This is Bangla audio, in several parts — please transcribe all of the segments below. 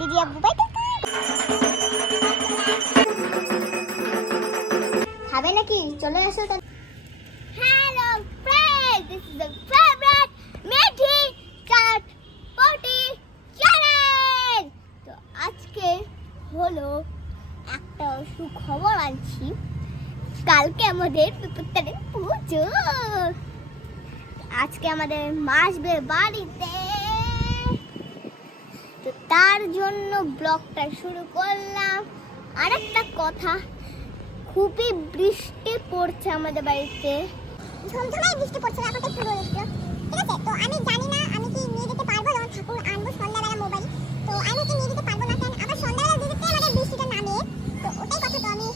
দিদি আব্বু বাই খাবে নাকি? চলে আসো। Hello friends, this is the favourite methi chaat party channel. তো আজকে হলো একটা সুখবর আনছি। কালকে আমাদের পিপুত্তারের পুজো। আজকে আমাদের মা আসবে বাড়িতে, তো তার জন্য ব্লগটা শুরু করলাম। আরেকটা কথা, খুবই বৃষ্টি পড়ছে আমাদের বাড়িতে, ঝমঝমাই বৃষ্টি পড়ছে। এখন একটু রোদ উঠলো, ঠিক আছে? তো আমি জানি না আমি কি নিয়ে যেতে পারবো, যখন ঠাকুর আনবো সন্ধ্যাবেলা মোবাইল, তো আমি হচ্ছে নিয়ে যেতে পারবো না। কারণ আবার সন্ধ্যাবেলা দিতে আমাদের বৃষ্টিটা নামে, তো ওটাই কথা। তো আমি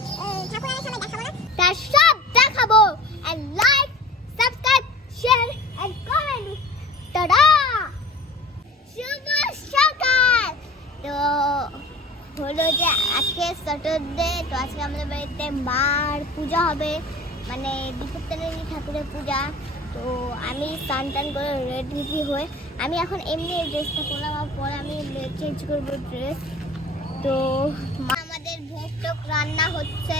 ঠাকুর আনার সময় দেখাবো না, তার সব দেখাবো। And like, subscribe, share and comment. Tata, শুভ সকাল। তো হলো যে আজকে স্যাটারডে, তো আজকে আমাদের বাড়িতে মার পূজা হবে, মানে বিপত্তারিণী ঠাকুরের পূজা। তো আমি স্নান টান করে রেডি হয়ে, আমি এখন এমনি ড্রেসটা করলাম, আর পরে আমি চেঞ্জ করবো ড্রেস। তো আমাদের ভোগ টোগ রান্না হচ্ছে,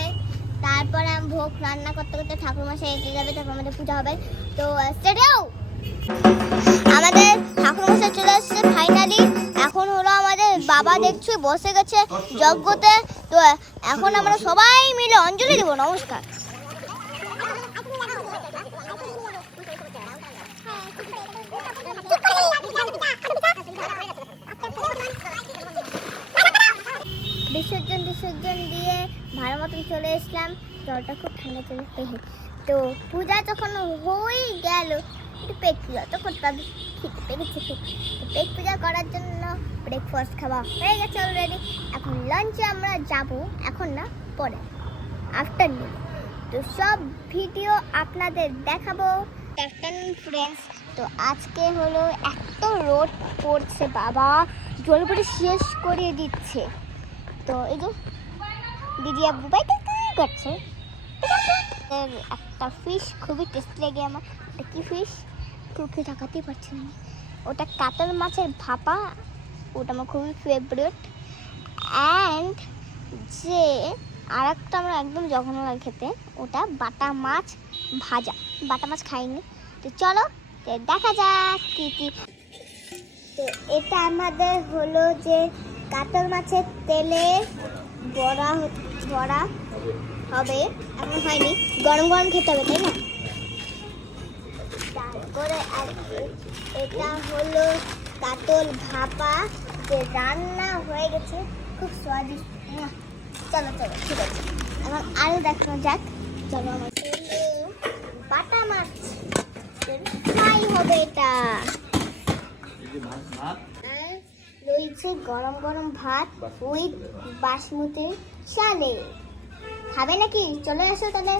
তারপরে আমি ভোগ রান্না করতে করতে ঠাকুর মশাই এসে যাবে, তারপর আমাদের পূজা হবে। তো স্টেডিও আমাদের ঠাকুর মশাই চলে আসছে ফাইনালি। এখন হলো আমাদের বাবা দেখছি বসে গেছে যজ্ঞতে। তো এখন আমরা সবাই মিলে অঞ্জলি দেবো। নমস্কার। বিসর্জন দিয়ে ভালো মতন চলে এসলাম। জলটা খুব ঠান্ডা চলে। তো পূজা যখন হয়ে গেল, একটু পেট পূজা তো করতে হবে, খেতে পেরেছি খুব। তো পেট পূজা করার জন্য ব্রেকফাস্ট খাওয়া হয়ে গেছে অলরেডি। এখন লাঞ্চে আমরা যাব, এখন না পরে, আফটারনুন। তো সব ভিডিও আপনাদের দেখাবো। আফটারনুন ফ্রেন্ডস, তো আজকে হলো এত রোদ পড়ছে, বাবা জল পড়ে শেষ করিয়ে দিচ্ছে। তো এই যে দিদি আব্বু বাই করছে। একটা ফিশ খুবই টেস্টি লাগে আমার। ওটা কি ফিশ চোখে তাকাতেই পারছি না। ওটা কাতল মাছের ভাপা, ওটা আমার খুবই ফেভারিট। অ্যান্ড যে আর একটা আমার একদম জঘন্য লাগে খেতে, ওটা বাটা মাছ ভাজা। বাটা মাছ খাইনি। তো চলো দেখা যাক কি কি। তো এটা আমাদের হলো যে কাতল মাছের তেলে বড়া হবে, এখন হয়নি, গরম গরম খেতে হবে, তাই না? তারপরে এটা হলো কাতল ভাপা, যে রান্না হয়ে গেছে, খুব স্বাদিষ্ট। চলো ঠিক আছে, এখন আরও দেখানো যাক। চলো আমার বাটা মাছ ফ্রাই হবে। এটা রয়েছে গরম গরম ভাত উইথ বাসমতি চালে। খাবে নাকি? চলে আসো তাহলে।